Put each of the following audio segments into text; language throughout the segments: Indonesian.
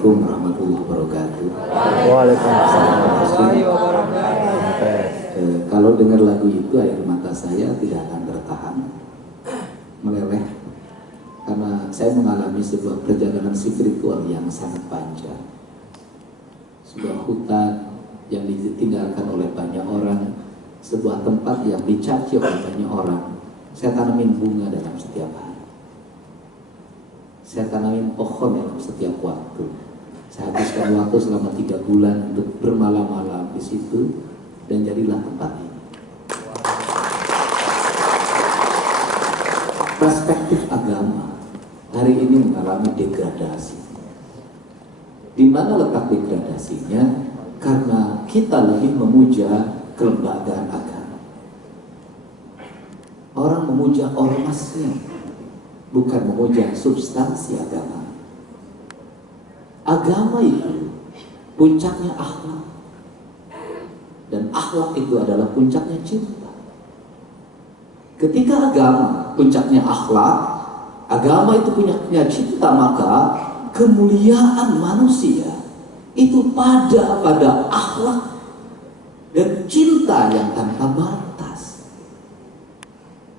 Assalamualaikum warahmatullahi wabarakatuh. Waalaikumsalam warahmatullahi wabarakatuh. Kalau dengar lagu itu air mata saya tidak akan tertahan meleleh, karena saya mengalami sebuah perjalanan spiritual yang sangat panjang. Sebuah hutan yang ditinggalkan oleh banyak orang, sebuah tempat yang dicaci oleh banyak orang. Saya tanamin bunga dalam setiap hari. Saya tanamin pohon dalam setiap waktu. Saya habiskan waktu selama 3 bulan untuk bermalam-malam di situ, dan jadilah tempat ini. Perspektif agama hari ini mengalami degradasi. Di mana letak degradasinya? Karena kita lebih memuja kelembagaan agama. Orang memuja ormasnya, bukan memuja substansi agama. Agama itu puncaknya akhlak, dan akhlak itu adalah puncaknya cinta. Ketika agama puncaknya akhlak, agama itu puncaknya cinta, maka kemuliaan manusia itu pada akhlak dan cinta yang tanpa batas.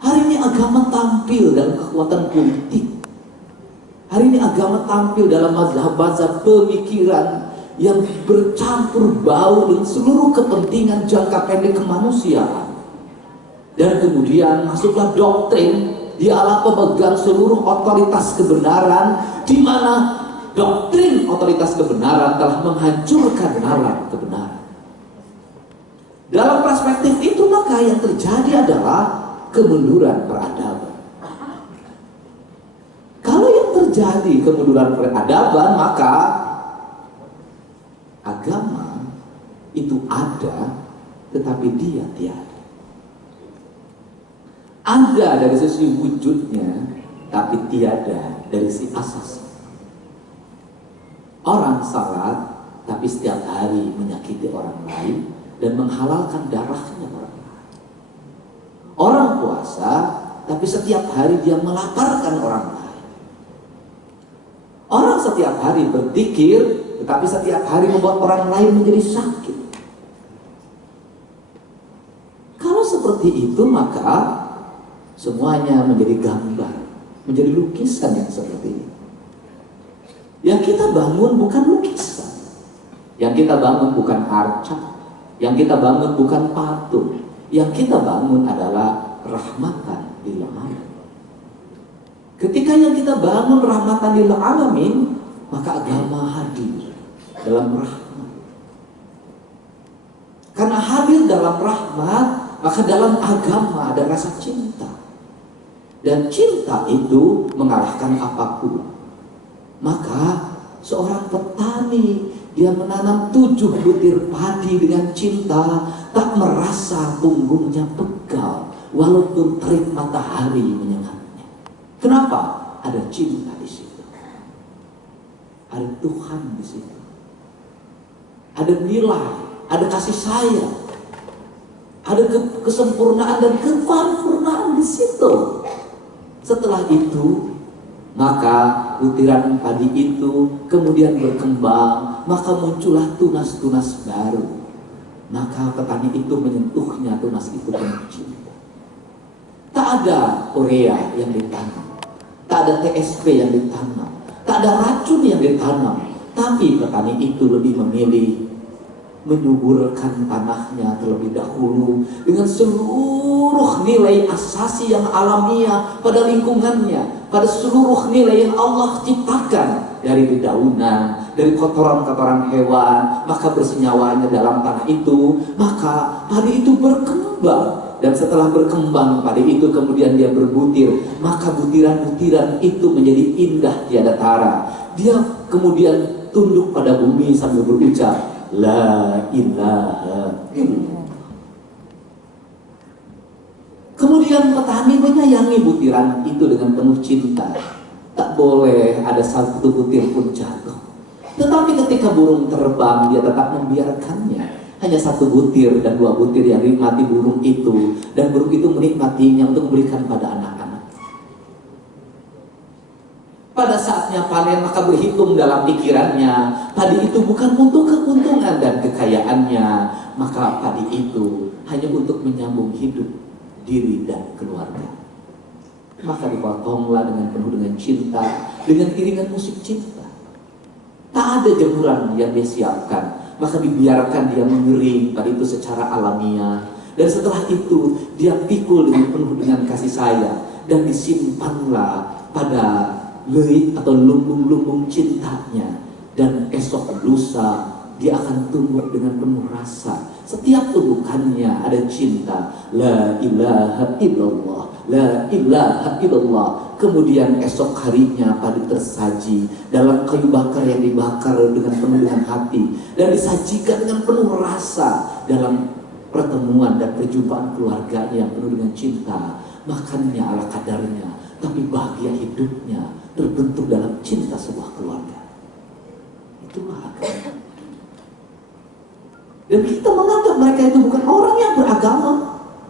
Hari ini agama tampil dalam kekuatan politik. Hari ini agama tampil dalam mazhab-mazhab pemikiran yang bercampur baur dengan seluruh kepentingan jangka pendek kemanusiaan. Dan kemudian masuklah doktrin, dialah pemegang seluruh otoritas kebenaran, di mana doktrin otoritas kebenaran telah menghancurkan nalar kebenaran. Dalam perspektif itu, maka yang terjadi adalah kemunduran peradaban. Kalau yang terjadi kemunduran peradaban, maka agama itu ada, tetapi dia tiada. Ada dari sisi wujudnya, tapi tiada dari sisi asas. Orang salat, tapi setiap hari menyakiti orang lain dan menghalalkan darahnya orang lain. Orang puasa, tapi setiap hari dia melaparkan orang lain. Orang setiap hari berzikir, tetapi setiap hari membuat orang lain menjadi sakit. Kalau seperti itu, maka semuanya menjadi gambar, menjadi lukisan yang seperti ini. Yang kita bangun bukan lukisan, yang kita bangun bukan arca, yang kita bangun bukan patung, yang kita bangun adalah rahmatan lil alamin. Ketika yang kita bangun rahmatan lil alamin, maka agama hadir dalam rahmat. Karena hadir dalam rahmat, maka dalam agama ada rasa cinta. Dan cinta itu mengalahkan apapun. Maka seorang petani, dia menanam 7 butir padi dengan cinta, tak merasa punggungnya pegal walaupun terik matahari menyengatnya. Kenapa? Ada cinta di situ. Ada Tuhan di situ. Ada nilai, ada kasih sayang, ada kesempurnaan dan keparipurnaan di situ. Setelah itu, maka butiran padi itu kemudian berkembang, maka muncullah tunas-tunas baru. Maka petani itu menyentuhnya tunas itu dengan cinta. Tak ada urea yang ditanam, tak ada TSP yang ditanam, tak ada racun yang ditanam, tapi petani itu lebih memilih menyuburkan tanahnya terlebih dahulu dengan seluruh nilai asasi yang alamiah pada lingkungannya, pada seluruh nilai yang Allah ciptakan, dari dedaunan, dari kotoran-kotoran hewan, maka bersenyawanya dalam tanah itu, maka padi itu berkembang. Dan setelah berkembang padi itu kemudian dia berbutir, maka butiran-butiran itu menjadi indah tiada tara. Dia kemudian tunduk pada bumi sambil berucap, La ilaha illallah. Kemudian petani menyayangi butiran itu dengan penuh cinta. Tak boleh ada satu butir pun jatuh. Tetapi ketika burung terbang, dia tetap membiarkannya. Hanya 1 butir dan 2 butir yang dinikmati burung itu, dan burung itu menikmatinya untuk memberikan pada anak-anak. Pada saatnya panen maka berhitung dalam pikirannya, padi itu bukan untuk keuntungan dan kekayaannya, maka padi itu hanya untuk menyambung hidup diri dan keluarga. Maka dipotonglah dengan penuh dengan cinta, dengan iringan musik cinta. Tak ada jemuran yang dia siapkan, maka dibiarkan dia mengering padi itu secara alamiah. Dan setelah itu dia pikul dengan penuh dengan kasih sayang dan disimpanlah pada leit atau lumbung-lumbung cintanya. Dan esok lusa dia akan tumbuh dengan penuh rasa. Setiap tumbukannya ada cinta. La ilaha illallah, la ilaha illallah. Kemudian esok harinya padi tersaji dalam kayu bakar yang dibakar dengan penuh dengan hati dan disajikan dengan penuh rasa dalam pertemuan dan perjumpaan keluarga yang penuh dengan cinta. Makannya ala kadarnya, tapi bahagia hidupnya terbentuk dalam cinta sebuah keluarga. Itulah agama. Dan kita menganggap mereka itu bukan orang yang beragama,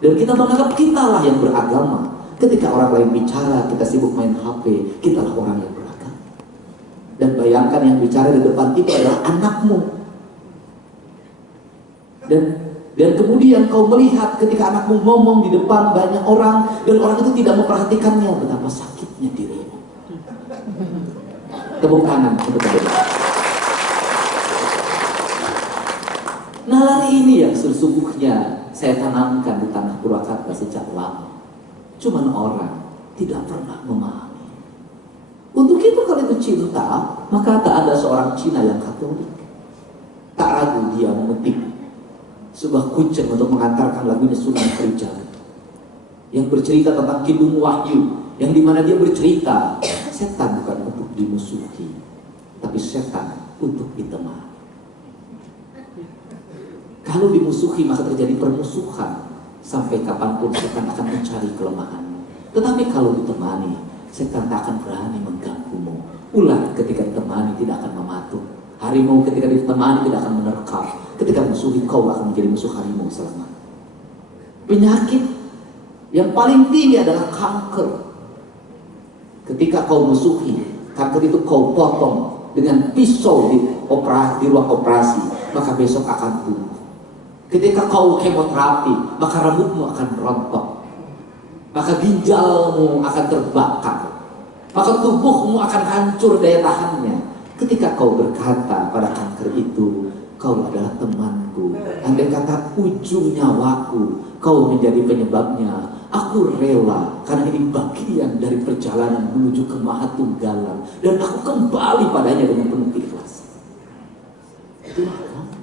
dan kita menganggap kitalah yang beragama. Ketika orang lain bicara, kita sibuk main HP, kitalah orang yang beragama. Dan bayangkan yang bicara di depan itu adalah anakmu. Dan kemudian kau melihat ketika anakmu ngomong di depan banyak orang, dan orang itu tidak memperhatikannya, betapa sakitnya dirimu. Tepuk tangan sebetulnya. Nalari ini yang sesungguhnya saya tanamkan di tanah Purwakarta sejak lama. Cuman orang tidak pernah memahami. Untuk itu kalau itu cinta, maka tak ada seorang Cina yang Katolik tak ragu dia memetik sebuah kuncen untuk mengantarkan lagunya Sunan Kalijaga yang bercerita tentang Kidung Wahyu, yang dimana dia bercerita setan bukan untuk dimusuhi, tapi setan untuk ditemani. Kalau dimusuhi maka terjadi permusuhan, sampai kapanpun setan akan mencari kelemahanmu. Tetapi kalau ditemani, setan tak akan berani mengganggumu. Ular ketika ditemani tidak akan mematung. Harimau ketika ditemani tidak akan menerkam. Ketika musuhi kau akan menjadi musuh harimau selamanya. Penyakit yang paling tinggi adalah kanker. Ketika kau musuhi, kanker itu kau potong dengan pisau di ruang operasi, maka besok akan tumbuh. Ketika kau kemoterapi, maka rambutmu akan rontok, maka ginjalmu akan terbakar, maka tubuhmu akan hancur daya tahannya. Ketika kau berkata pada kanker itu, kau adalah temanku, andai kata ujung nyawaku kau menjadi penyebabnya, aku rela, karena ini bagian dari perjalanan menuju ke Mahatunggalan, dan aku kembali padanya dengan penuh keikhlasan. Itulah agama.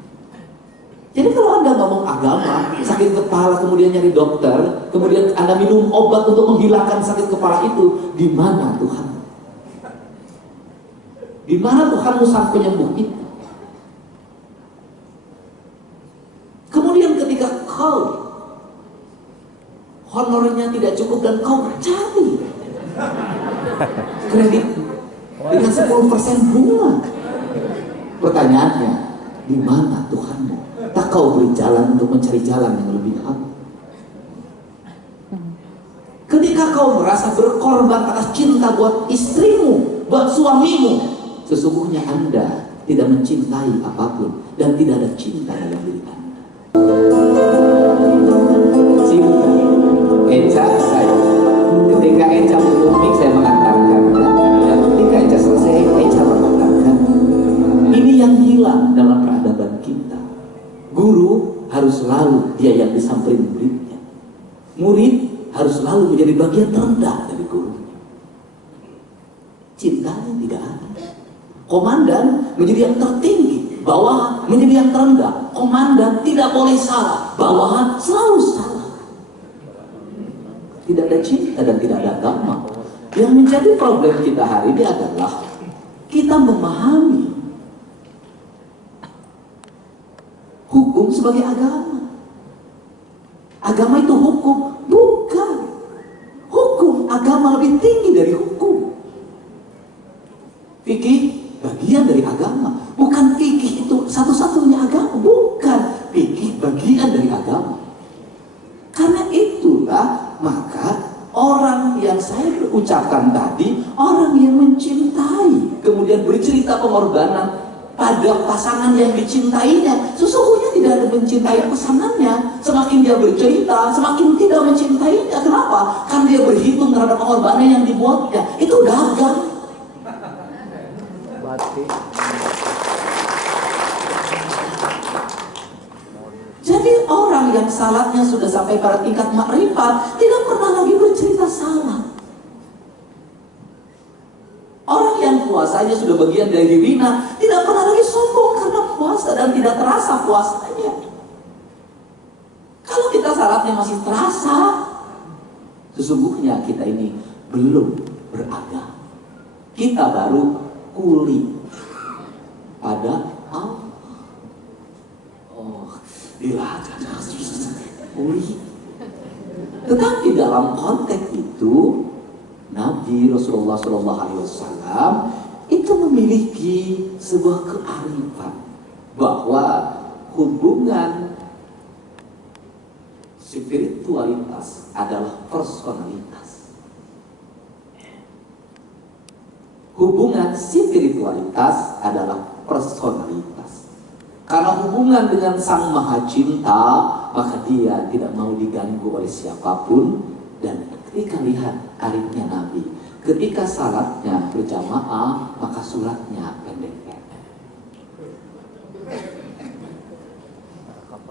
Jadi kalau Anda ngomong agama, sakit kepala kemudian nyari dokter, kemudian Anda minum obat untuk menghilangkan sakit kepala itu, di mana Tuhan? Di mana Tuhanmu sang penyembuh itu? Kemudian ketika kau honornya tidak cukup dan kau cari kredit dengan 10% bunga, pertanyaannya, di mana Tuhanmu? Tak kau beri jalan untuk mencari jalan yang lebih halus. Ketika kau merasa berkorban atas cinta buat istrimu, buat suamimu, sesungguhnya Anda tidak mencintai apapun dan tidak ada cinta dalam diri Anda. Cinta, Eca saya. Ketika Eca berumik saya mengantarkannya, dan ketika Eca selesai, Eca mengantarkan. Ini yang hilang dalam peradaban kita. Guru harus selalu dia yang disamperin muridnya. Murid harus selalu menjadi bagian terendah dari guru. Cintanya tidak ada. Komandan menjadi yang tertinggi, bawahan menjadi yang terendah. Komandan tidak boleh salah, bawahan selalu salah. Tidak ada cinta dan tidak ada agama. Yang menjadi problem kita hari ini adalah kita memahami hukum sebagai agama. Agama itu hukum, bukan. Hukum agama lebih tinggi dari hukum. Fikih bagian dari agama, bukan fikih itu satu-satunya agama, bukan. Fikih bagian dari agama. Karena itulah maka orang yang saya ucapkan tadi, orang yang mencintai, kemudian bercerita pengorbanan pada pasangan yang dicintainya, sesungguhnya tidak ada mencintai pasangannya. Semakin dia bercerita, semakin tidak mencintainya. Kenapa? Karena dia berhitung terhadap pengorbanan yang dibuatnya. Itu gagal. Jadi orang yang salatnya sudah sampai pada tingkat makrifat tidak pernah lagi bercerita salah. Orang yang puasanya sudah bagian dari dirinya tidak pernah lagi sombong karena puasa dan tidak terasa puasanya. Kalau kita salatnya masih terasa, sesungguhnya kita ini belum beragama. Kita baru kuli pada Allah. Tetapi dalam konteks itu Nabi Rasulullah SAW itu memiliki sebuah kearifan bahwa hubungan spiritualitas adalah personalitas. Hubungan spiritualitas adalah personalitas. Karena hubungan dengan Sang Maha Cinta, maka dia tidak mau diganggu oleh siapapun. Dan ketika lihat arifnya Nabi, ketika salatnya berjamaah, maka suratnya pendek-pendek.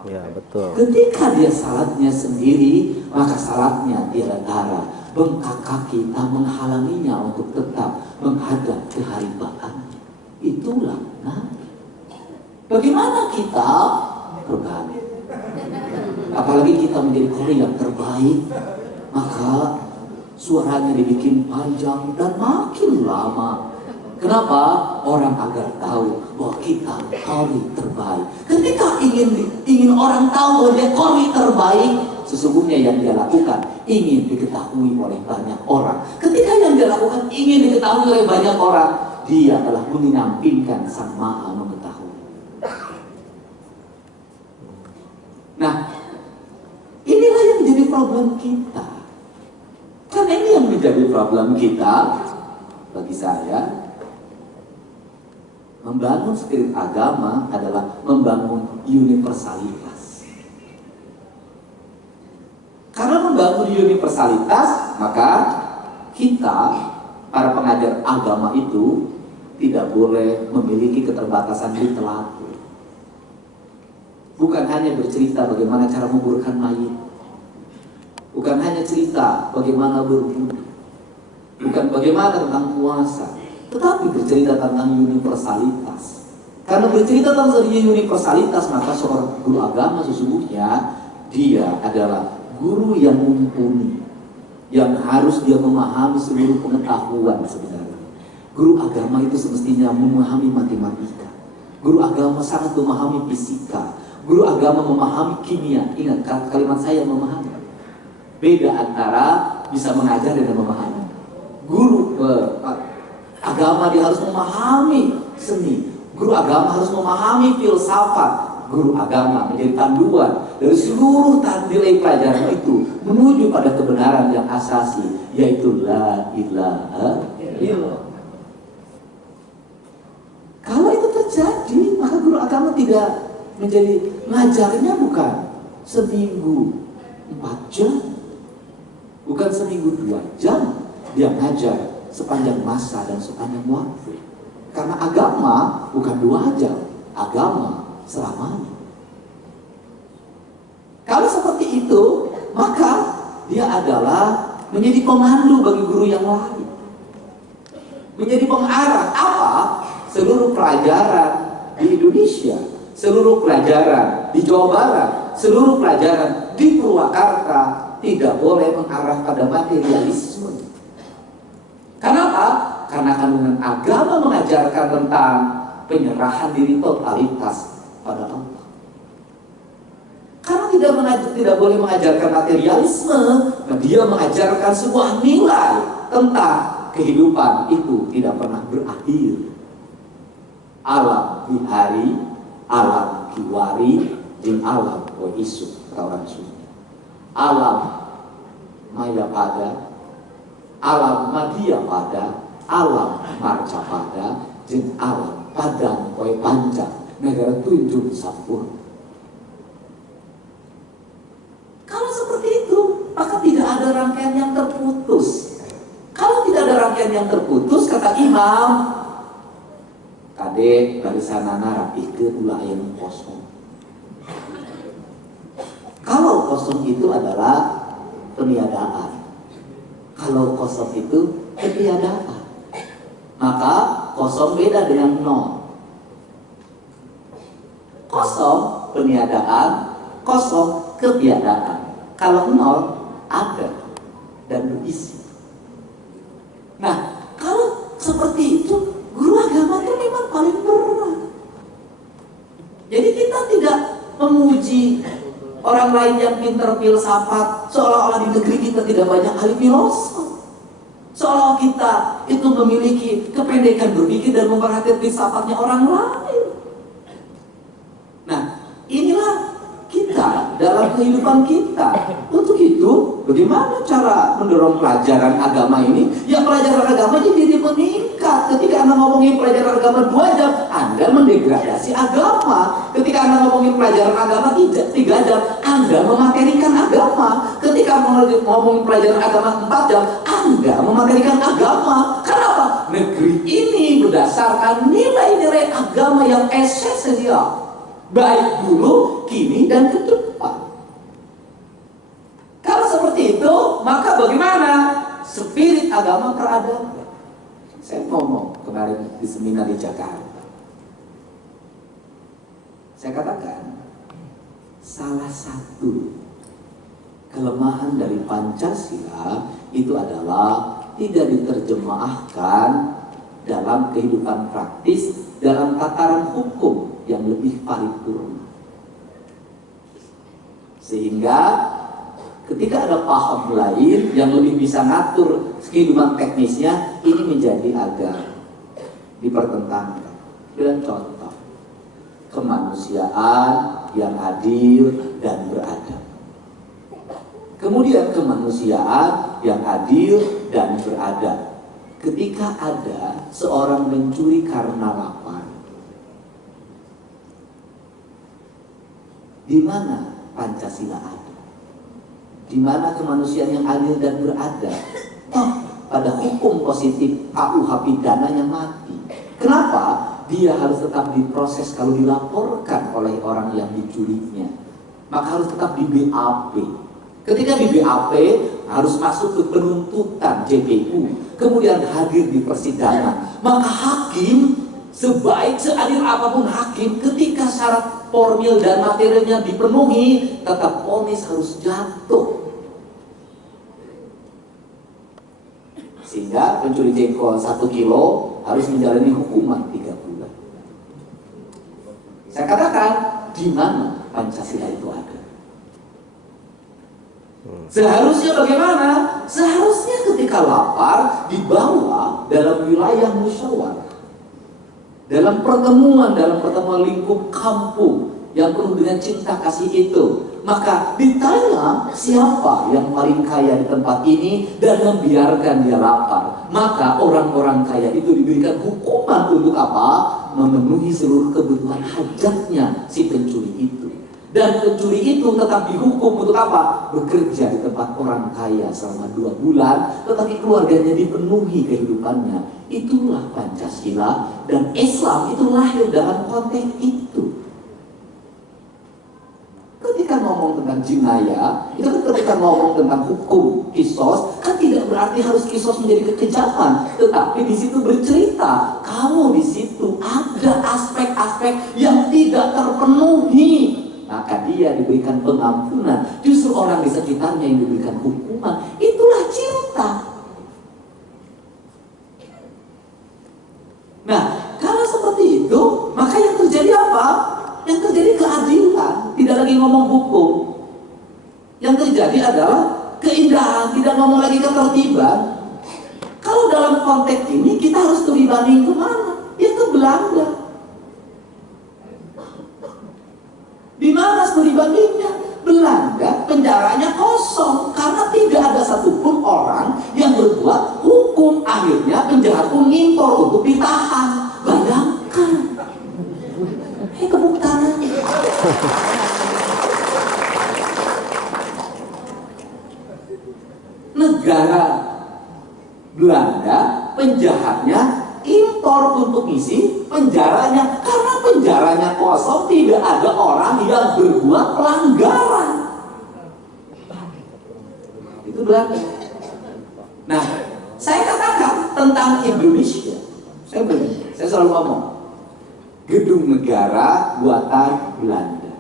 Ya, betul. Ketika dia salatnya sendiri, maka salatnya tiada darah, bengkak kaki tak menghalanginya untuk tetap menghadap keharibaannya. Itulah Nabi. Bagaimana kita berbalik? Apalagi kita menjadi kori yang terbaik, maka suaranya dibikin panjang dan makin lama. Kenapa? Orang agar tahu bahwa kita kori terbaik. Ketika ingin orang tahu bahwa dia kori terbaik, sesungguhnya yang dia lakukan ingin diketahui oleh banyak orang. Ketika yang dia lakukan ingin diketahui oleh banyak orang, dia telah menyampingkan Sang Maha mengetahui. Nah, inilah yang menjadi problem kita. Karena ini yang menjadi problem kita, bagi saya, membangun spirit agama adalah membangun universalitas. Karena membangun universalitas, maka kita, para pengajar agama itu, tidak boleh memiliki keterbatasan literatur. Bukan hanya bercerita bagaimana cara menguburkan mayit, bukan hanya cerita bagaimana berwudu, bukan bagaimana tentang puasa, tetapi bercerita tentang universalitas. Karena bercerita tentang universalitas, maka seorang guru agama sesungguhnya dia adalah guru yang mumpuni, yang harus dia memahami seluruh pengetahuan sebenarnya. Guru agama itu semestinya memahami matematika. Guru agama sangat memahami fisika. Guru agama memahami kimia. Ingat kalimat saya, memahami. Beda antara bisa mengajar dan memahami. Guru agama dia harus memahami seni. Guru agama harus memahami filsafat. Guru agama menjadi panduan dari seluruh nilai pelajaran itu menuju pada kebenaran yang asasi, yaitu la ilaha illallah. Kalau itu terjadi, maka guru agama tidak menjadi ngajarnya bukan seminggu 4 jam, bukan seminggu 2 jam, dia ngajar sepanjang masa dan sepanjang waktu. Karena agama bukan 2 jam, agama selamanya. Kalau seperti itu, maka dia adalah menjadi pemandu bagi guru yang lain, menjadi pengarah apa? Seluruh pelajaran di Indonesia, seluruh pelajaran di Jawa Barat, seluruh pelajaran di Purwakarta tidak boleh mengarah pada materialisme. Kenapa? Karena kandungan agama mengajarkan tentang penyerahan diri totalitas pada Allah. Karena tidak boleh mengajarkan materialisme, dia mengajarkan sebuah nilai tentang kehidupan itu tidak pernah berakhir. Alam bihari, alam kiwari, dan alam wa isu, kata orang Sunda. Alam maya pada, alam Madya pada, alam Marcapada, jeung alam Padang Poe Panjang negara tunjung sampurna. Kalau seperti itu, maka tidak ada rangkaian yang terputus. Kalau tidak ada rangkaian yang terputus, kata Imam, kade barisanana rapihkeun ulah aya nu kosong. Kalau kosong itu adalah peniadaan. Kalau kosong itu ketiadaan. Maka kosong beda dengan nol. Kosong peniadaan, kosong ketiadaan. Kalau nol ada dan berisi. Nah, kalau seperti itu, guru agama itu memang paling berat. Jadi kita tidak memuji orang lain yang pintar filsafat, seolah-olah di negeri kita tidak banyak ahli filosof. Seolah kita itu memiliki kependekan berpikir dan memperhatikan filsafatnya orang lain. Nah, inilah kita dalam kehidupan kita. Untuk itu, bagaimana cara mendorong pelajaran agama ini? Ya, pelajaran agama jadi meningkat. Ketika Anda ngomongin pelajaran agama 2 jam, Anda mendegradasi agama. Ketika Anda ngomongin pelajaran agama 3 jam, Anda mematerikan agama. Ketika ngomongin pelajaran agama 4 jam, Anda mematerikan agama. Kenapa? Negeri ini berdasarkan nilai-nilai agama yang esensial, baik dulu, kini, dan ke depan. Kalau seperti itu, maka bagaimana spirit agama peradaban? Saya ngomong kemarin di seminar di Jakarta. Saya katakan, salah satu kelemahan dari Pancasila itu adalah tidak diterjemahkan dalam kehidupan praktis, dalam tataran hukum yang lebih paripurna. Sehingga ketika ada paham lain yang lebih bisa ngatur kehidupan teknisnya, ini menjadi agak dipertentangkan. Dengan contoh, kemanusiaan yang adil dan beradab. Kemudian kemanusiaan yang adil dan beradab. Ketika ada seorang mencuri karena lapar, di mana Pancasila ada? Di mana kemanusiaan yang adil dan beradab? Toh pada hukum positif KUH pidananya mati. Kenapa? Dia harus tetap diproses kalau dilaporkan oleh orang yang dicurinya. Maka harus tetap di BAP. Ketika di BAP harus masuk ke penuntutan JPU, kemudian hadir di persidangan. Maka hakim, sebaik seadil apapun hakim, ketika syarat formil dan materialnya dipenuhi, tetap vonis harus jatuh. Sehingga pencuri jengkol 1 kilo harus menjalani hukuman 3 bulan. Saya katakan, di mana Pancasila itu ada? Seharusnya bagaimana? Seharusnya ketika lapar dibawa dalam wilayah musyawarah, dalam pertemuan lingkup kampung yang penuh dengan cinta kasih itu. Maka ditanya siapa yang paling kaya di tempat ini dan membiarkan dia lapar. Maka orang-orang kaya itu diberikan hukuman untuk apa? Memenuhi seluruh kebutuhan hajatnya si pencuri itu. Dan pencuri itu tetap dihukum untuk apa? Bekerja di tempat orang kaya selama 2 bulan, tetapi keluarganya dipenuhi kehidupannya. Itulah Pancasila, dan Islam itu lahir dalam konteks itu. Ketika ngomong tentang jinayah, itu kan ketika ngomong tentang hukum kisos, kan tidak berarti harus kisos menjadi kekejaman, tetapi di situ bercerita kamu di situ ada aspek-aspek yang tidak terpenuhi, maka dia diberikan pengampunan. Justru orang di sekitarnya yang diberikan hukuman. Itulah cinta. Nah, kalau seperti itu, maka yang terjadi apa? Yang terjadi keadilan, tidak lagi ngomong hukum. Yang terjadi adalah keindahan, tidak ngomong lagi ketertiban. Kalau dalam konteks ini kita harus studi banding kemana? Ya ke Belanda. Di mana studi bandingnya? Belanda penjaranya kosong karena tidak ada satupun orang yang berbuat mengimpor untuk ditahan. Bayangkan. Kebuktanan. Negara Belanda penjahatnya impor untuk isi penjaranya, karena penjaranya kosong, tidak ada orang yang berbuat pelanggaran. Itu Belanda. Nah, saya katakan tentang Indonesia, saya selalu ngomong, gedung negara buatan Belanda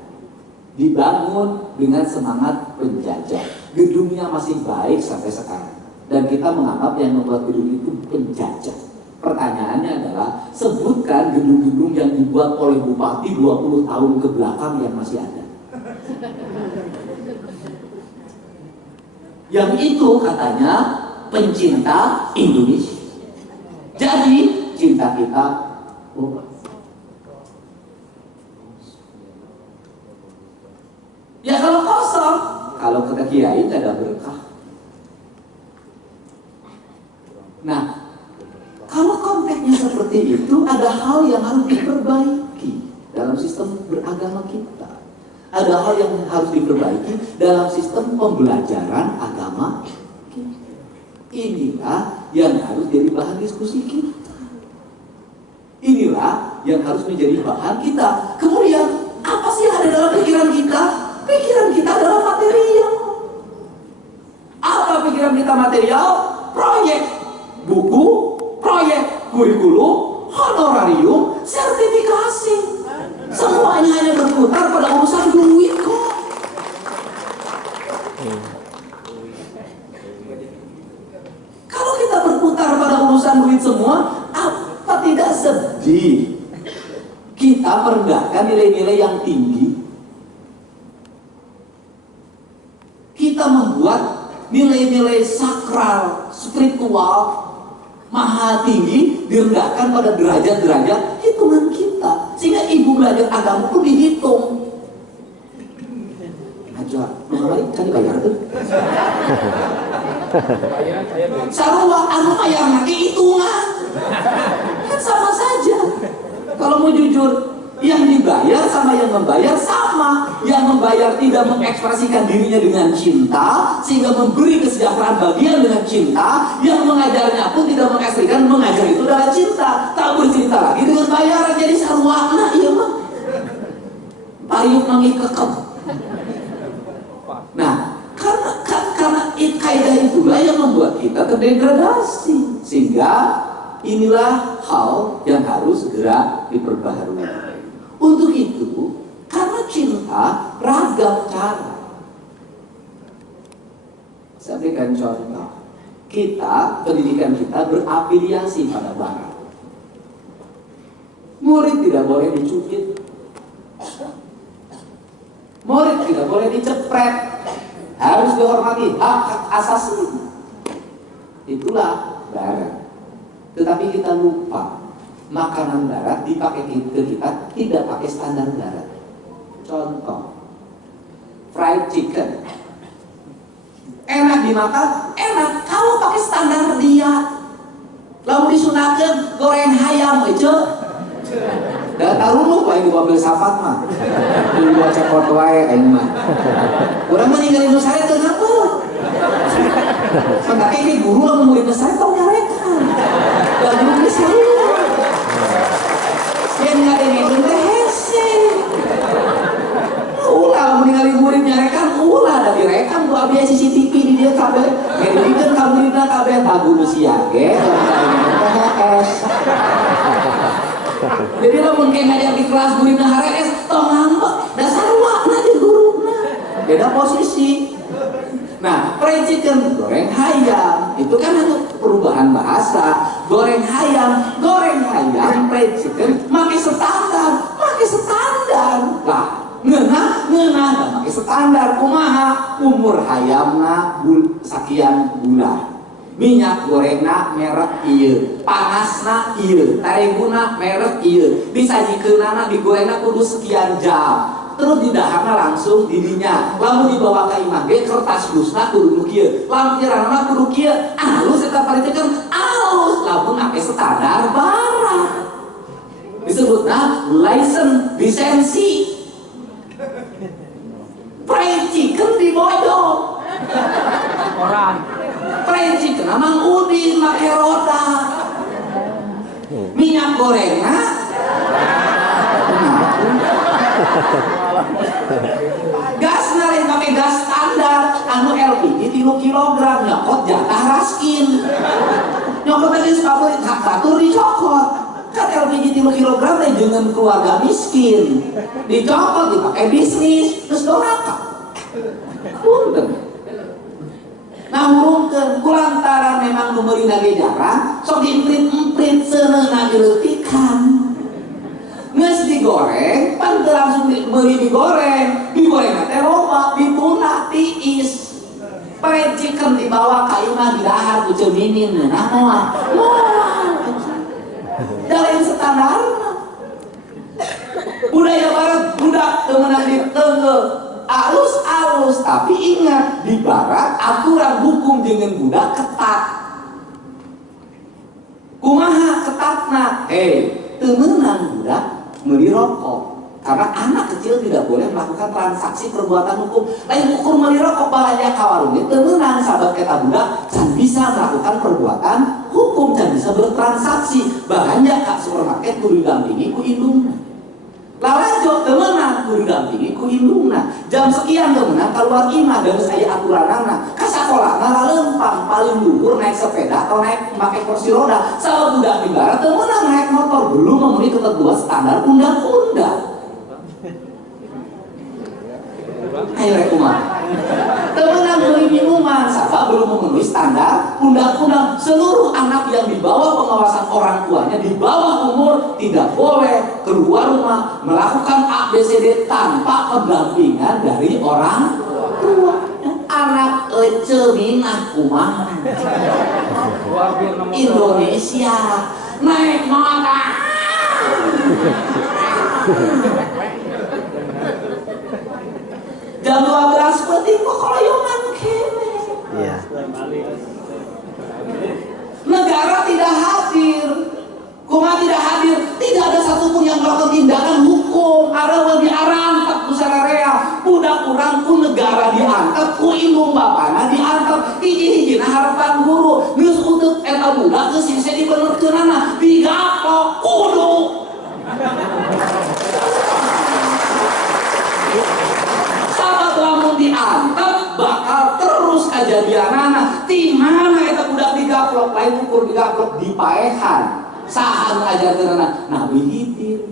dibangun dengan semangat penjajah. Gedungnya masih baik sampai sekarang, dan kita menganggap yang membuat gedung itu penjajah. Pertanyaannya adalah, sebutkan gedung-gedung yang dibuat oleh bupati 20 tahun ke belakang yang masih ada. Yang itu katanya pencinta Indonesia. Jadi cinta kita ya kalau kosong, kalau kata kiai tidak ada berkah. Nah, kalau konteksnya seperti itu, ada hal yang harus diperbaiki dalam sistem beragama kita. Ada hal yang harus diperbaiki dalam sistem pembelajaran agama kita. Inilah yang harus jadi bahan diskusi kita. Inilah yang harus menjadi bahan kita. Kemudian, apa sih yang ada dalam pikiran kita? Pikiran kita adalah material. Apa pikiran kita material? Proyek buku, proyek kurikulum, honorarium, sertifikasi. Semuanya hanya berputar pada urusan duit kok. Kalau kita berputar pada urusan duit semua, apa tidak sedih kita merendahkan nilai-nilai yang tinggi? Kita membuat nilai-nilai sakral, spiritual, maha tinggi direndahkan pada derajat-derajat hitungan kita, sehingga ibu belajar agama itu dihitung. Aja, Muhammad kan dibayar tuh. Sarua anu bayar nanti hitungan, kan sama saja. Kalau mau jujur, yang dibayar sama yang membayar sama. Yang membayar tidak mengekspresikan dirinya dengan cinta, sehingga memberi kesejahteraan bagian dengan cinta. Yang mengajarnya pun tidak mengekspresikan mengajar itu adalah cinta. Tak bercinta lagi dengan bayaran, jadi sarwana. Iya mah payung mengikekep. Nah, karena kaidah itulah yang membuat kita terdegradasi. Sehingga inilah hal yang harus segera diperbaharui. Untuk itu, karena cinta ragam cara. Saya berikan contoh. Kita, pendidikan kita berafiliasi pada barat. Murid tidak boleh dicubit. Murid tidak boleh dicepret. Harus dihormati hak asasi. Itulah barat. Tetapi kita lupa, makanan barat dipakai ke kita tidak pakai standar barat. Contoh, fried chicken enak dimakan, enak kalau pakai standar dia. Lalu disunahkan goreng hayam aja. Dah taruh lu di mobil safat mah. Di gua cekot wae aing mah. Urang mah ninggalin nu sare teu ngapa. Sampai ini guru lamun murid saya tau nyarekan. Da guru geus sarua. Yen ngadengeun teh hese. Ulah lamun ningali murid nyarekan, ulah da direkam ku abdi CCTV di dia kabeh. Ngedikeun ka muridna kabeh ta guru sia ge. Jadi lamun kayak ngajar di kelas muridna HRS tong ngambek dasar wakna di guruna. Beda posisi. Nah, fried chicken, goreng hayam, itu kan untuk perubahan bahasa. Goreng hayam, fried chicken, pakai standar. Lah, ngeunah, pakai standar. Kumaha umur hayamna sakian bulan. Minyak gorengna merek ieu, panasna ieu, tareguna merek ieu, disajikeunana digorengna kudu sekian jam. Terus di daharna langsung didinya. Lamun dibawa ka imah ge kertas lusna kudu nu kieu, lampiranna kudu kieu. Alus eta paritekeun alus, lamun ake make standar barat. Disebutnya lisensi. Fried chicken dibodong. Fried chicken Mang Udin make roda. Minyak gorengnya gas lain pakai gas standar anu LPG 3 kilogram nyokot jatah raskin nyokot tadi sepabrik hak batur dicokot kan LPG 3 kilogram dengan keluarga miskin dicokot dipakai bisnis terus doraka punten. Nah hurungkeun kulantaran memang numeri lagi jarang sok diemprit-emprit seuneu dileutikan geus digoreng pan teu langsung meuli digoreng teh loba dituna tiis fried chicken dibawa ka imah di dahar ku ceminin nah moal lain standarna budaya barat budak teu meunang diteunggeul alus-alus tapi ingat di barat aturan hukum dengan budak ketat kumaha ketatna teu meunang budak meuli rokok karena anak kecil tidak boleh melakukan transaksi perbuatan hukum lain ukur meuli rokok balanya ka warung teu meunang sahabat eta budak can bisa melakukan perbuatan hukum can bisa bertransaksi bahkan ka supermarket kudu didampingi ku indungna lalajo temenan kudu dampingi ku indungna jam sekian temenan keluar imah dan saya aturanana ka sakolahna lalempang paling luhur naik sepeda atau naik pakai kursi roda sabab budak di barat temenan naik motor belum memenuhi ketentuan standar undang-undang. Ayo rek kumaha temenan beli minuman sabab belum memenuhi standar undang-undang. Seluruh anak yang di bawah pengawasan orang tuanya di bawah umur tidak boleh keluar rumah melakukan ABCD tanpa pendampingan dari orang tua. Anak ceminah kumaha Indonesia naik motor jam 12 penting kok koloyongan kene. Iya. Negara tidak hadir. Kumaha tidak hadir? Tidak ada satupun yang melakukan tindakan hukum. Ada yang diarangkap ku sararea. Budak urang ku negara diangkat, ku indung bapana diangkat. Hiji-hijina harapan guru. Geus uteuk eta budak geus hese dibenerkeunana. Digaplok kudu. Lamun diantep bakal terus kejadianana di mana eta budak digaplok lain ukur digaplok dipaehan saha ngajarkeunana Nabi Khidir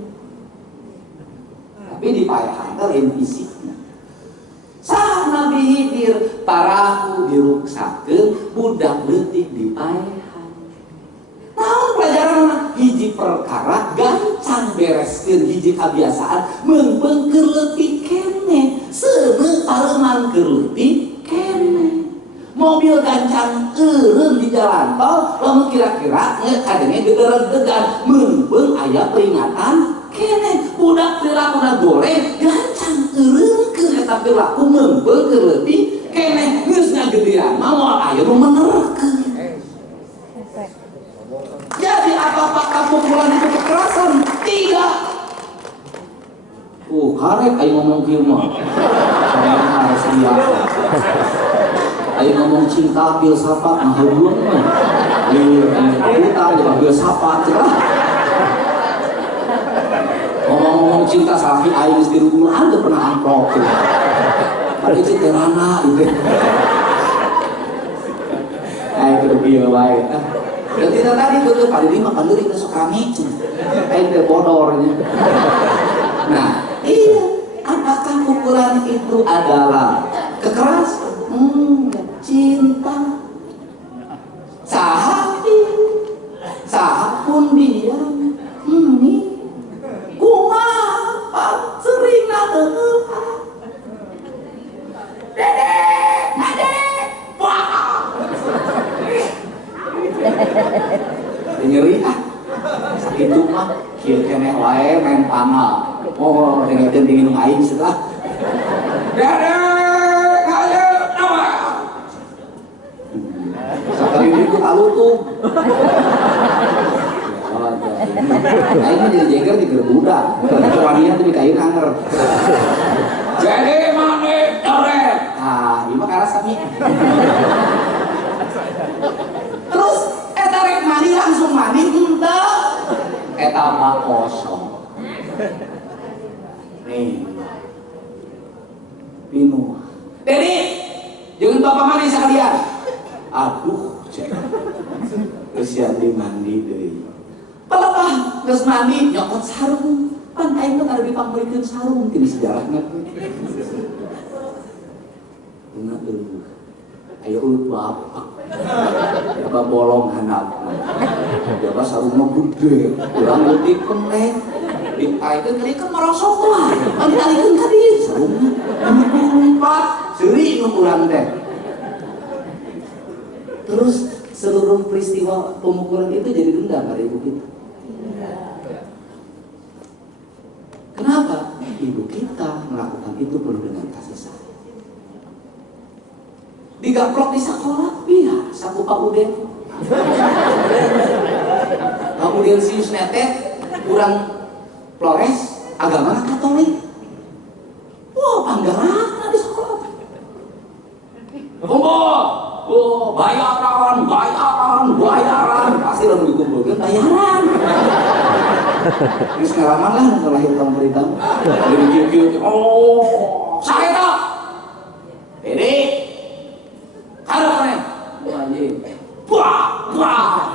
tapi dipaehan teh lain fisikna saha Nabi Khidir parahu diruksakeun budak leutik dipaehan naon pelajaran hiji perkara gancang bereskeun hiji kabiasaan meungpeung keur leutik kene seuneu pareman keur leutik kene mobil gancang eureun di jalan tol lamun kira-kira kadenge gegeret-gegan meungpeung aya peringatan kene budak perilaku goreng gancang eureunkeun eta perilaku meungpeung keur leutik kene geus ngagedean mah moal aya nu menerkeun. Jadi apakah pukulan itu kekerasan? Tidak. Karek ayo ngomong kieu mah. Harus biasa. Ayo ngomong cinta filsafat mah heureung mah. Kita juga filsafat cenah. Ngomong-ngomong cinta sapi aing geus dirugul teu pernah amplop. Ari cinta rana gitu. Ayo kudu kieu wae. Dan tidak tadi tuh pada lima kalori besok kami air bodornya. Nah, iya, apakah pukulan itu adalah kekerasan? Cinta. Saha pun dia. Kumaha sering nangeup. Dedek, wah. Nyeri itu mah kieu keneh wae main panal dengekeun dingin aing setelah dedek ayo nawa sakali itu alutug aja. Kayaknya jadi jeger di gerbudak. Kewanian tuh kain anger. Jadi mana coret? Ah, ini mah karena sami. Terus eta rek mandi langsung mandi henteu. Eta mah kosong. Nih. Pinu. Dedi, jangan bapak mandi sekalian. Aduh, cek. Terus yang mandi deh. Pelepah, terus mandi nyokot sarung. Pan aing mah ada dipamrikeun sarung ti sejarahna. Bener eueuh. Aya ulut bapak. Bapak bolong handapna. Bapak sarungna gede, urang leutik penting. Ditaikeun kali kan merosot lah. Alikeun ka dieu sarungna. Empat, seuri nu urang teh. Terus seluruh peristiwa pemukulan itu jadi dendam pada ibu kita. Kenapa? Ibu kita melakukan itu penuh dengan kasih sayang. Digaplok di sekolah, iya, saku Pak Uden. Pak Uden sius netet, kurang Flores, agama Katolik. Wah, panggalan di sekolah. Oh, bayaran, pasti lalu dikumpulkan bayaran. Terus ngalaman lah ngelahir pemerintah. Jadi oh, saya tak. Ini, ada apa nih? Anjing, wah.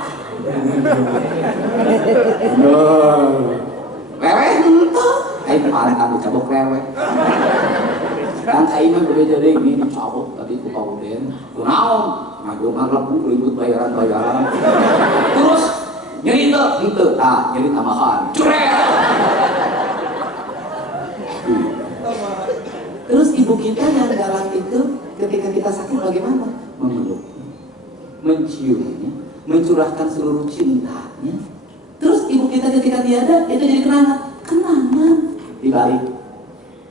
Lewe entah, aing pantang dicabok lewe. Kan aing mah berbeda deh ini dicabok tadi ku Pauden. Kunaon? Ngagongan lebu ribut bayaran. Terus nyeri teu, nyeri tambahan. Curet. Terus ibu kita yang galak itu ketika kita sakit bagaimana? Memeluk, menciumnya, mencurahkan seluruh cintanya. Terus ibu kita ketika tiada itu jadi kenangan dibalik.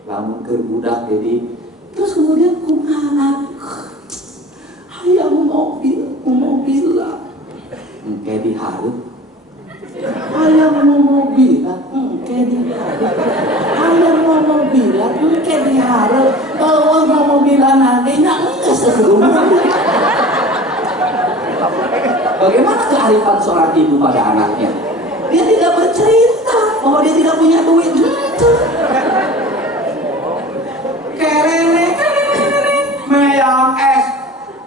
Lamun keur budak jadi terus kemudian kumaha hayang mobil lah engke dihareup hayang mobil lah engke dihareup hayang mobil lah engke dihareup eueuh mobilan nanti nya geus seserum. Bagaimana kearifan seorang ibu pada anaknya? Dia tidak bercerita bahwa dia tidak punya duit. Kerene, meyang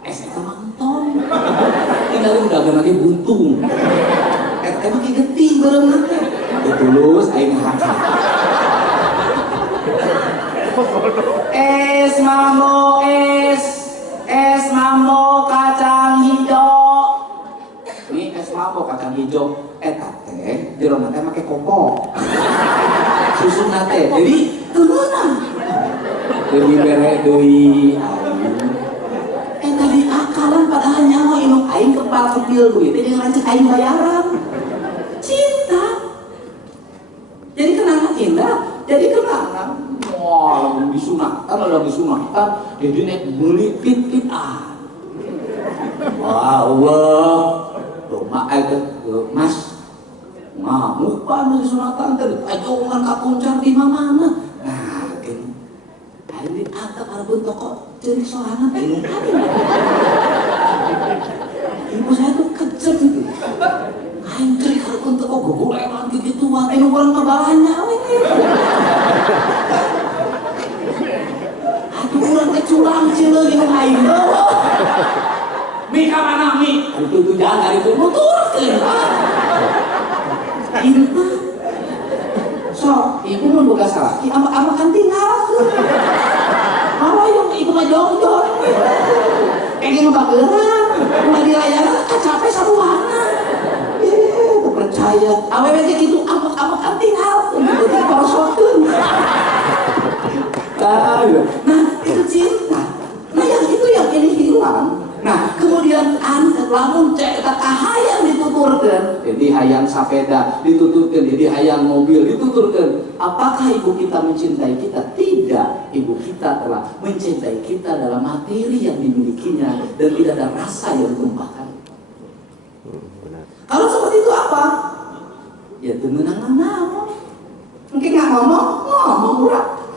es itu mantong. Tinggal udah ganti buntung. Emang kayak geting bareng nanti. Tulus, aing hati. Es mambo kacang hijau. Ini es mambo kacang hijau. Eta teh, jero nate make kopok. Susu nate, jadi turunan. Deui bere deui tadi akalan padahal nyawa inung aing kepala kecil duit jadi lanjut aing bayaran cinta jadi kenangan indah jadi kenangan wah lagi disunahkan jadi naik beli pit-pitan wah rumah mas ngamuk pan disunahkan tadi ajongan kapuncar di mana nah ini angkat arbun toko jadi sorangan ini ibu saya tuh kejam gitu aing cerik arbun toko guguleman gituan ini orang mabalanya aduh orang kecurang cile gitu aing Mika mana Mi? Itu jangan dari itu nuturkeun inta so ibu mun boga salaki ama kan tinggal malah yang ibu mah jong-jong pengen bageurang ulah dilayanan capek sabuana percaya awewe teh kitu ama kan tinggal untuk diporosotkeun nah itu cinta nah yang itu yang ini hilang. Nah, kemudian lamun cek kata hayang dituturkan, jadi hayang sepeda dituturkan, jadi hayang mobil dituturkan. Apakah ibu kita mencintai kita? Tidak. Ibu kita telah mencintai kita dalam materi yang dimilikinya dan tidak ada rasa yang ditumpahkan. Kalau seperti itu apa? itu menang-menang. Mungkin nggak ngomong budak.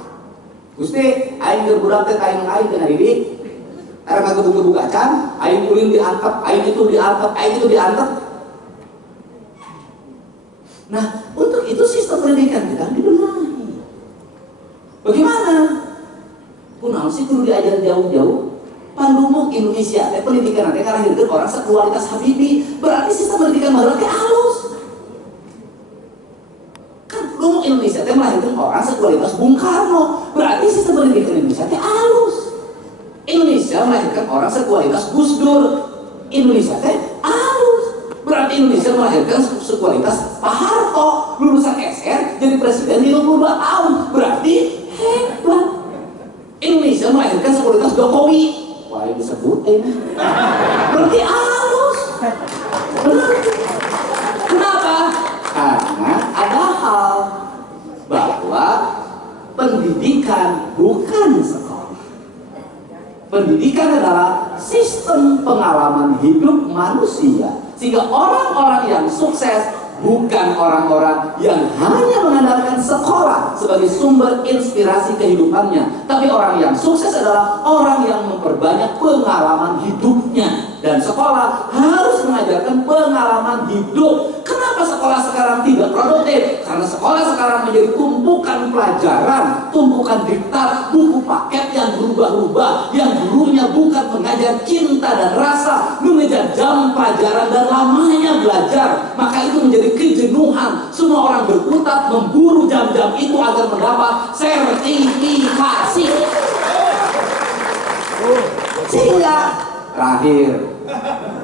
Gusti, aing keur budak teh aing aing teh diri. Karena gebuk-gebuk acan, aing ulin diangkat, aing itu diangkat. Nah, untuk itu sistem pendidikan kita dibenahi. Bagaimana? Kunaon sih kudu diajar jauh-jauh? Pandumuk Indonesia, pendidikan nanti ngalahirkeun orang sekualitas Habibie. Berarti sistem pendidikan baru teh halus. Kan pandumuk Indonesia teh melahirkan orang sekualitas Bung Karno. Berarti sistem pendidikan Indonesia teh halus. Indonesia melahirkan orang sekualitas Gus Dur. Indonesia teh halus. Berarti Indonesia melahirkan sekualitas Pak Harto, lulusan SR jadi presiden 52 tahun. Berarti hebat. Indonesia melahirkan sekualitas Jokowi. Wah, yang disebutin. Berarti halus. Benar. Kenapa? Karena ada hal bahwa pendidikan bukan sekolah. Pendidikan adalah sistem pengalaman hidup manusia, sehingga orang-orang yang sukses bukan orang-orang yang hanya mengandalkan sekolah sebagai sumber inspirasi kehidupannya, tapi orang yang sukses adalah orang yang memperbanyak pengalaman hidupnya. Dan sekolah harus mengajarkan pengalaman hidup. Kenapa sekolah sekarang tidak produktif? Karena sekolah sekarang menjadi tumpukan pelajaran, tumpukan diktat, buku paket yang berubah-ubah, yang dulunya bukan mengajar cinta dan rasa, mengejar jam pelajaran dan lamanya belajar. Maka itu menjadi kejenuhan. Semua orang berkutat memburu jam-jam itu agar mendapat sertifikasi. Sehingga terakhir,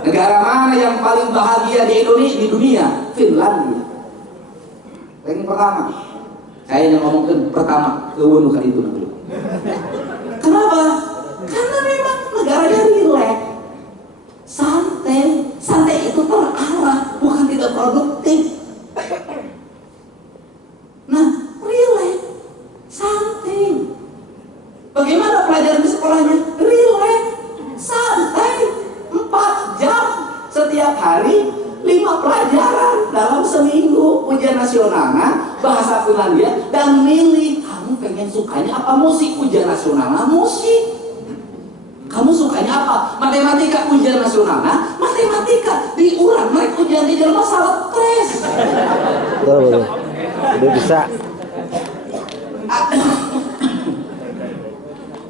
negara mana yang paling bahagia di Indonesia, di dunia? Finlandia. Yang pertama, saya yang ngomongin pertama, bukan itu dulu. Kenapa? Karena memang negaranya rileks, santai. Santai itu terarah, bukan tidak produktif. Nah, rileks, santai. Bagaimana pelajaran di sekolahnya? Rileks, santai, 4 jam setiap hari, 5 pelajaran dalam seminggu, ujian nasionalnya bahasa Finlandia, dan milih kamu pengen sukanya apa. Musik, ujian nasionalnya musik. Kamu sukanya apa? Matematika, ujian nasionalnya matematika. Diulang, mereka ujian di dalam masalah stres. Betul. Udah bisa.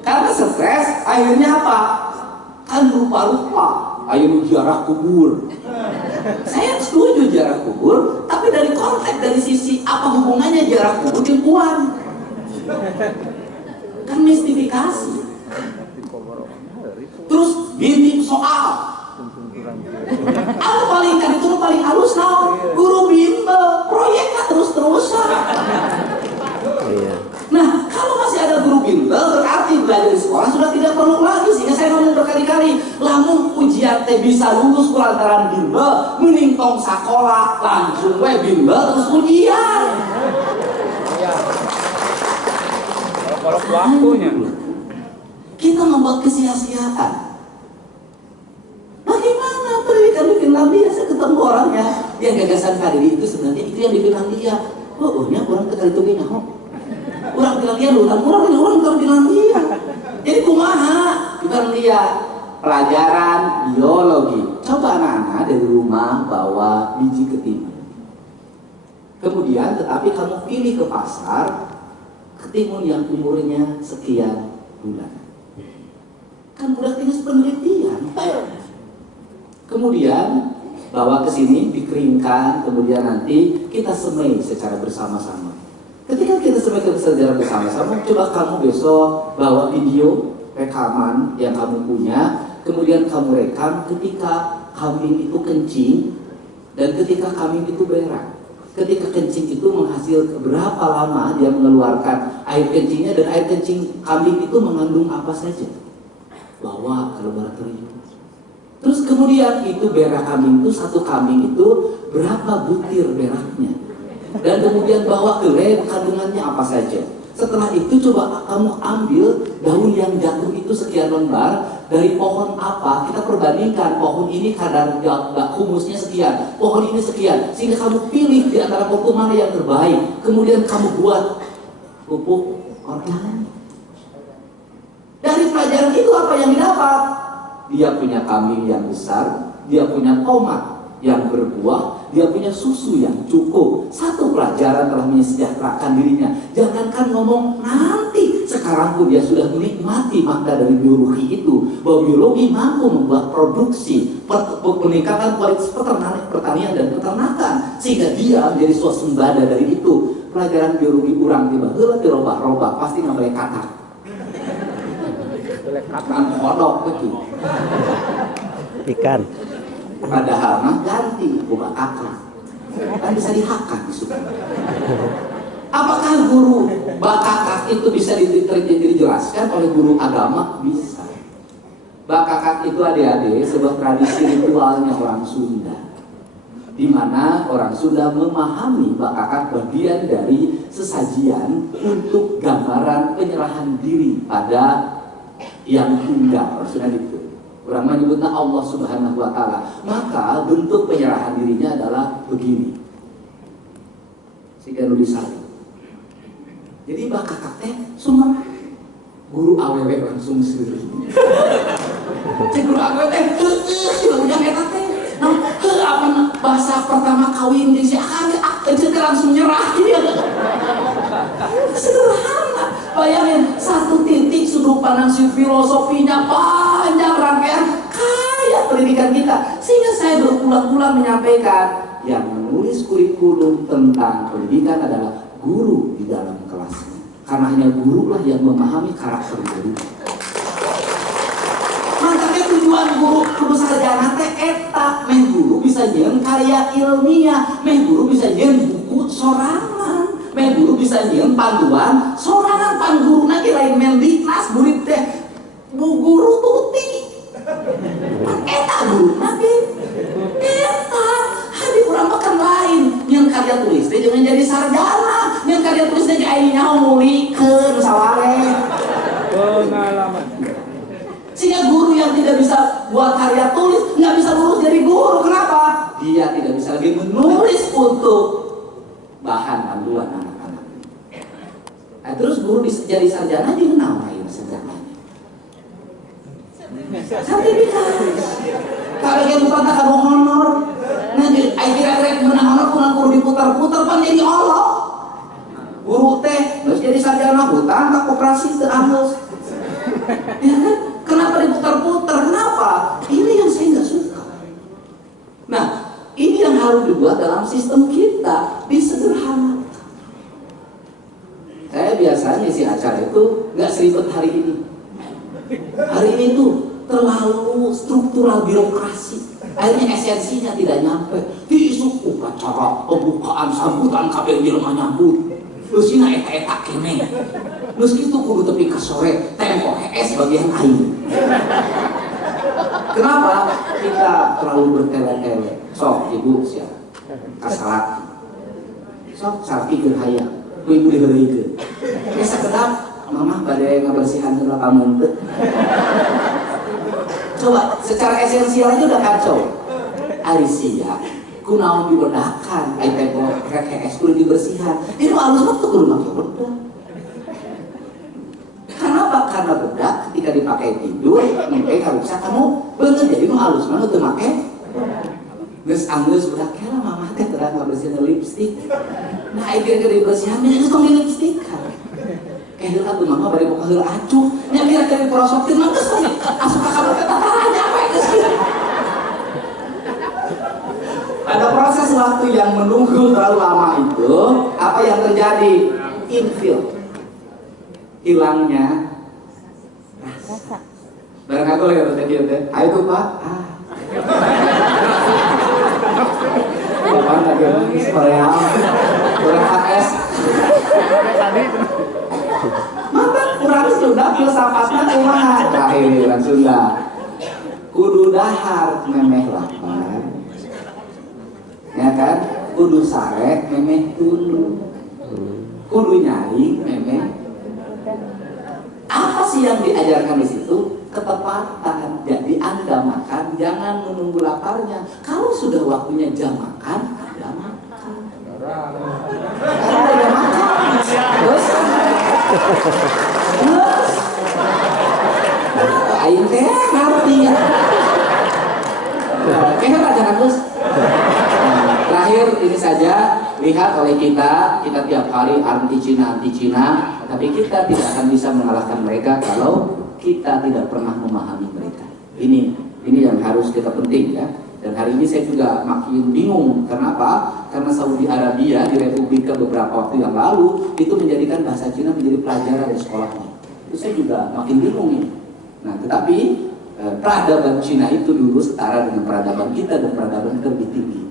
Karena stres, akhirnya apa? Kan rupa-rupa. Ayo ziarah kubur. Saya setuju ziarah kubur, tapi dari konteks, dari sisi apa hubungannya ziarah kubur dengan uang? Kan mistifikasi. Terus bimbing soal. Apa paling kan itu paling halus now? Guru bimbel, proyeknya terus-terusan. Iya. Nah, kalau masih ada guru bimbel, berarti belajar di sekolah sudah tidak perlu lagi. Sehingga saya ngomong berkali-kali, lamun ujian teh bisa lulus kulantaran bimbel, mending tong sekolah langsung we bimbel terus ujian. Kalau waktunya Kita membuat kesia-siaan. Bagaimana pendidikan di Finlandia? Saya ketemu orangnya yang gagasan kadiri itu sebenarnya itu yang di Finlandia. Nya orang tekali itu gini, orang Finlandia dulu, orang Finlandia. Jadi kumaha di Finlandia pelajaran biologi. Coba anak-anak dari rumah bawa biji ketimun. Kemudian tetapi kamu pilih ke pasar ketimun yang umurnya sekian bulan. Kan udah tinggal penelitian. Kemudian bawa ke sini, dikeringkan, kemudian nanti kita semai secara bersama-sama. Ketika kita semai secara bersama-sama, coba kamu besok bawa video rekaman yang kamu punya, kemudian kamu rekam ketika kambing itu kencing dan ketika kambing itu berak. Ketika kencing itu menghasilkan berapa lama dia mengeluarkan air kencingnya, dan air kencing kambing itu mengandung apa saja. Bawa ke laboratorium. Terus kemudian itu berak kambing itu, satu kambing itu berapa butir beraknya. Dan kemudian bawa ke lab kandungannya apa saja. Setelah itu coba kamu ambil daun yang jatuh itu sekian lembar, dari pohon apa, kita perbandingkan pohon ini kadar humusnya sekian, pohon ini sekian, sehingga kamu pilih di antara pupuk mana yang terbaik, kemudian kamu buat pupuk organik. Dari pelajaran itu apa yang didapat? Dia punya kambing yang besar, dia punya tomat yang berbuah, dia punya susu yang cukup. Satu pelajaran telah mensejahterakan dirinya. Jangankan ngomong nanti, sekarang pun dia sudah menikmati makna dari biologi itu, bahwa biologi mampu membuat produksi, peningkatan kualitas pertanian dan peternakan, sehingga dia menjadi swasembada dari itu. Pelajaran biologi kurang tiba-tiba dirobah-robah, pasti nggak boleh kata. Boleh kata kodok begitu. Ikan. Padahal mah ganti buka kakak, kan bisa dihakan disuruh. Apakah guru bakakak itu bisa dijelaskan oleh guru agama? Bisa. Bakakak itu adik-adik sebuah tradisi ritualnya orang Sunda, di mana orang Sunda memahami bakakak bagian dari sesajian untuk gambaran penyerahan diri pada yang tunggal. Sudah itu. Orang menyebutnya Allah Subhanahu wa Ta'ala. Maka bentuk penyerahan dirinya adalah begini. Sehingga nulisari. Jadi bakakak teh semua guru awewe langsung sendiri. Guru awewe teh sudah ujang eta teh. Nah, apa bahasa pertama kawin di si langsung nyerah dia. Sederhana. Bayangin satu titik sudut pandang filosofinya panjang rangkaian kaya pendidikan kita, sehingga saya berulang-ulang menyampaikan yang menulis kurikulum tentang pendidikan adalah guru di dalam kelasnya, karena hanya guru lah yang memahami karakter guru. Makanya tujuan guru sarjana teh eta, meh guru bisa nyeun karya ilmiah, meh guru bisa nyeun buku sorangan, meh guru bisa nyeun panduan sorangan. Pan guru nanti lain mendiknas murid teh bu guru tuti eta guru nanti eta hari kurang makan lain yang karya tulis teh jangan jadi sarjana, yang karya tulis teh ayeuna mulikeun saware Pengalaman. sehingga guru yang tidak bisa buat karya tulis nggak bisa lulus jadi guru. Kenapa? Dia tidak bisa lagi menulis untuk bahan panduan anak-anak. Nah, terus guru jadi sarjana juga namanya sarjana. Sertifikat. Kalau yang lupa tak kamu honor, nanti akhir-akhir menang honor kurang guru diputar-putar kan jadi Allah. Guru teh terus jadi sarjana hutang tak koperasi teranggus. Ya kan? Kenapa diputar-putar? Kenapa? Ini yang saya nggak suka. Nah, ini yang harus dibuat dalam sistem kita, disederhanakan. Saya biasanya si acara itu nggak seribet hari ini. Hari ini tuh terlalu struktural birokrasi. Akhirnya esensinya tidak nyampe. Diisuk upacara pembukaan sambutan kabeh jelema nyambut. Terus ini eta-eta kene. Terus itu kudu tepi ke sore tempo HS bagian air. Kenapa? Kita terlalu bertele-tele. Sok ibu siap kasalat. Sok sarpi keur hayang. Ibu diheureuykeun. Geus sakedap mama bade ngabersihan heula pamunteut. Coba secara esensial aja udah kacau. Ari sia kunaon dibedakan ai tempo HS kudu dibersihan. Itu alus mah kudu make bedak. Kenapa? Karena bedak ketika dipakai tidur mungkin harusnya kamu bener jadi nu alus mah teu make. Geus anggeus bedak kela mama teh teu ngabersihan lipstik. Nah, akhirnya dibersihan ini kok lipstik kan. Kayak atuh mama bari buka heula acuh. Nya kira-kira diprosokin mah geus asup ka kamar teh tatanya apa geus. Ada proses waktu yang menunggu terlalu lama itu, apa yang terjadi? Infill. Hilangnya rasa. Barang aku lagi terjadi teh. Ayo tuh Pak. Bapak lagi nangis Korea. Kurang HS. Maka kurang Sunda filsafatnya kumaha? Terakhir Sunda. Kudu dahar memeh lapar. Ya kan? Kudu sarek memeh tulu. Kudu nyari memeh. Apa sih yang diajarkan di situ? ketepatan. Jadi Anda makan jangan menunggu laparnya. Kalau sudah waktunya jam makan, Anda makan. Anda udah makan. Terus aing teh ngerti. Oke, jangan terus. Terakhir ini saja, lihat oleh kita tiap hari anti Cina, tapi kita tidak akan bisa mengalahkan mereka kalau kita tidak pernah memahami mereka. Ini yang harus kita penting ya. Dan hari ini saya juga makin bingung. Kenapa? Karena Saudi Arabia di Republika beberapa waktu yang lalu itu menjadikan bahasa Cina menjadi pelajaran di sekolahnya. Itu saya juga makin bingung ini. Nah, tetapi peradaban Cina itu dulu setara dengan peradaban kita dan peradaban kita lebih tinggi.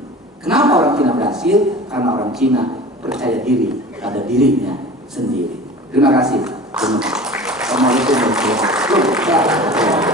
Kenapa orang Cina berhasil? Karena orang Cina percaya diri pada dirinya sendiri. Terima kasih. Assalamualaikum warahmatullahi wabarakatuh.